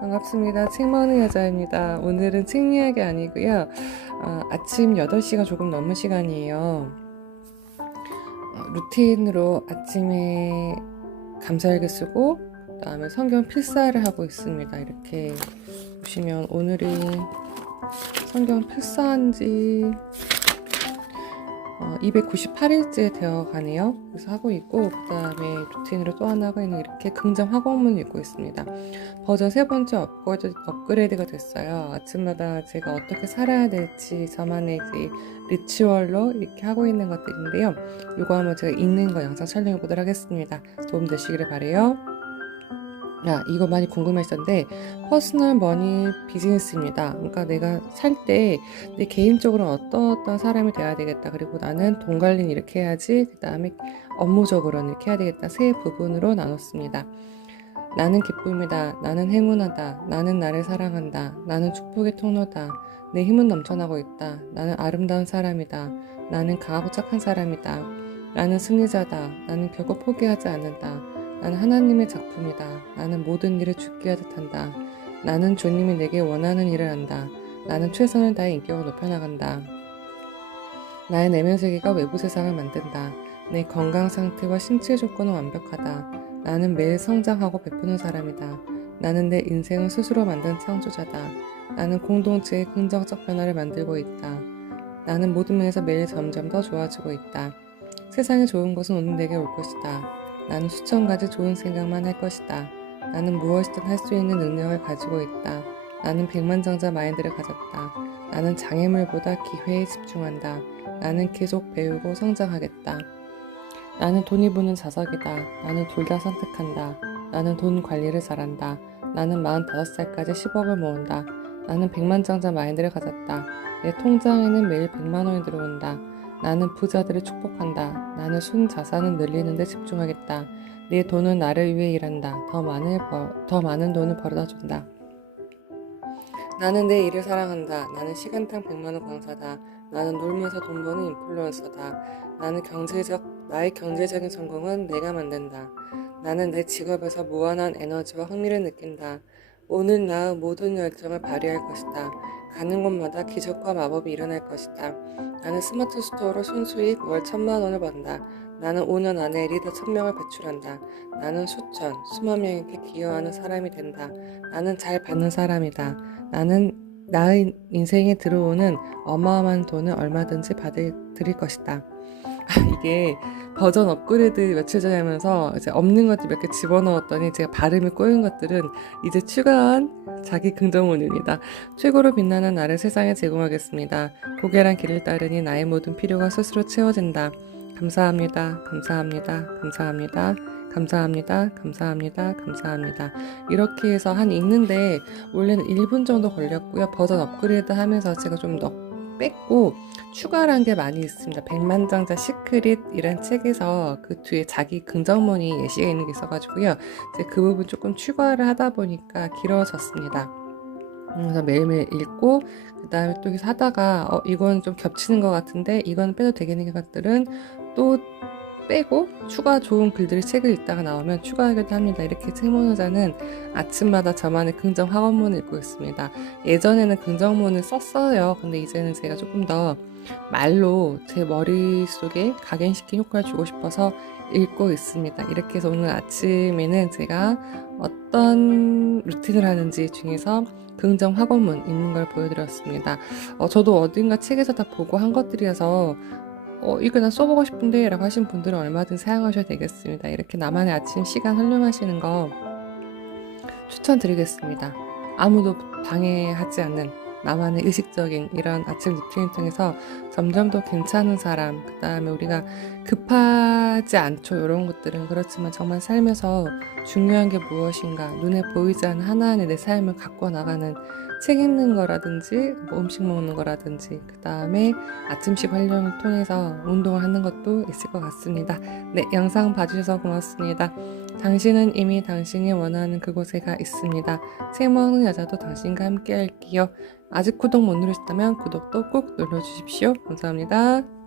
반갑습니다. 책 먹는 여자입니다. 오늘은 책 이야기 아니고요. 어, 아침 8시가 조금 넘은 시간이에요. 어, 루틴으로 아침에 감사일기 쓰고 그다음에 성경 필사를 하고 있습니다. 이렇게 보시면 오늘이 성경 필사한 지 어, 298일째 되어 가네요. 그래서 하고 있고, 그 다음에 루틴으로 또 하나 하고 있는 이렇게 긍정 학원문을 읽고 있습니다. 버전 세 번째 업그레이드, 업그레이드가 됐어요. 아침마다 제가 어떻게 살아야 될지 저만의 이제 리추얼로 이렇게 하고 있는 것들인데요. 이거 한번 제가 읽는 거 영상 촬영해 보도록 하겠습니다. 도움 되시기를 바래요. 야, 이거 많이 궁금했었는데 퍼스널 머니 비즈니스입니다. 그러니까 내가 살 때 내 개인적으로 어떤 어떤 사람이 돼야 되겠다. 그리고 나는 돈 관리는 이렇게 해야지. 그 다음에 업무적으로는 이렇게 해야 되겠다. 세 부분으로 나눴습니다. 나는 기쁨이다. 나는 행운하다. 나는 나를 사랑한다. 나는 축복의 통로다. 내 힘은 넘쳐나고 있다. 나는 아름다운 사람이다. 나는 강하고 착한 사람이다. 나는 승리자다. 나는 결코 포기하지 않는다. 나는 하나님의 작품이다. 나는 모든 일을 죽게 하듯 한다. 나는 주님이 내게 원하는 일을 한다. 나는 최선을 다해 인격을 높여나간다. 나의 내면 세계가 외부 세상을 만든다. 내 건강 상태와 신체 조건은 완벽하다. 나는 매일 성장하고 베푸는 사람이다. 나는 내 인생을 스스로 만든 창조자다. 나는 공동체의 긍정적 변화를 만들고 있다. 나는 모든 면에서 매일 점점 더 좋아지고 있다. 세상에 좋은 것은 오늘 내게 올 것이다. 나는 수천 가지 좋은 생각만 할 것이다. 나는 무엇이든 할 수 있는 능력을 가지고 있다. 나는 백만장자 마인드를 가졌다. 나는 장애물보다 기회에 집중한다. 나는 계속 배우고 성장하겠다. 나는 돈이 부는 자석이다. 나는 둘 다 선택한다. 나는 돈 관리를 잘한다. 나는 45살까지 10억을 모은다. 나는 백만장자 마인드를 가졌다. 내 통장에는 매일 100만 원이 들어온다. 나는 부자들을 축복한다. 나는 순 자산을 늘리는 데 집중하겠다. 내 돈은 나를 위해 일한다. 더 많은, 벌, 더 많은 돈을 벌어다 준다. 나는 내 일을 사랑한다. 나는 시간당 100만원 강사다. 나는 놀면서 돈 버는 인플루언서다. 나는 경제적, 나의 경제적인 성공은 내가 만든다. 나는 내 직업에서 무한한 에너지와 흥미를 느낀다. 오늘 나의 모든 열정을 발휘할 것이다. 가는 곳마다 기적과 마법이 일어날 것이다. 나는 스마트 스토어로 순수익 월 천만 원을 번다. 나는 5년 안에 리더 1000명을 배출한다. 나는 수천, 수만 명에게 기여하는 사람이 된다. 나는 잘 받는 사람이다. 나는 나의 인생에 들어오는 어마어마한 돈을 얼마든지 받을 드릴 것이다. 아, 이게 버전 업그레이드 며칠 전에 하면서 이제 없는 것들 몇 개 집어넣었더니 제가 발음이 꼬인 것들은 이제 추가한 자기 긍정문입니다. 최고로 빛나는 나를 세상에 제공하겠습니다. 고개란 길을 따르니 나의 모든 필요가 스스로 채워진다. 감사합니다. 감사합니다. 감사합니다. 감사합니다. 감사합니다. 감사합니다. 이렇게 해서 한 읽는데 원래는 1분 정도 걸렸고요. 버전 업그레이드 하면서 제가 좀더 뺐고 추가를 한게 많이 있습니다. 백만장자 시크릿이란 책에서 그 뒤에 자기 긍정문이 예시가 있는 게 있어가지고요. 그 부분 조금 추가를 하다 보니까 길어졌습니다. 그래서 매일매일 읽고 그 다음에 또 여기서 하다가 어 이건 좀 겹치는 것 같은데 이건 빼도 되겠는 것들은 또 빼고 추가 좋은 글들이 책을 읽다가 나오면 추가하기도 합니다. 이렇게 책모노자는 아침마다 저만의 긍정 학원문을 읽고 있습니다. 예전에는 긍정문을 썼어요. 근데 이제는 제가 조금 더 말로 제 머릿속에 각인시킨 효과를 주고 싶어서 읽고 있습니다. 이렇게 해서 오늘 아침에는 제가 어떤 루틴을 하는지 중에서 긍정 학원문 읽는 걸 보여드렸습니다. 어, 저도 어딘가 책에서 다 보고 한 것들이어서 어, 이거 나 써보고 싶은데 라고 하신 분들은 얼마든 사용하셔도 되겠습니다. 이렇게 나만의 아침 시간 활용하시는 거 추천드리겠습니다. 아무도 방해하지 않는 나만의 의식적인 이런 아침 루틴을 통해서 점점 더 괜찮은 사람, 그 다음에 우리가 급하지 않죠. 이런 것들은 그렇지만 정말 삶에서 중요한 게 무엇인가, 눈에 보이지 않는 하나하나의 내 삶을 갖고 나가는 책 읽는 거라든지, 뭐 음식 먹는 거라든지, 그 다음에 아침식 활용을 통해서 운동을 하는 것도 있을 것 같습니다. 네, 영상 봐주셔서 고맙습니다. 당신은 이미 당신이 원하는 그곳에 가 있습니다. 책 먹는 여자도 당신과 함께 할게요. 아직 구독 못 누르셨다면 구독도 꼭 눌러주십시오. 감사합니다.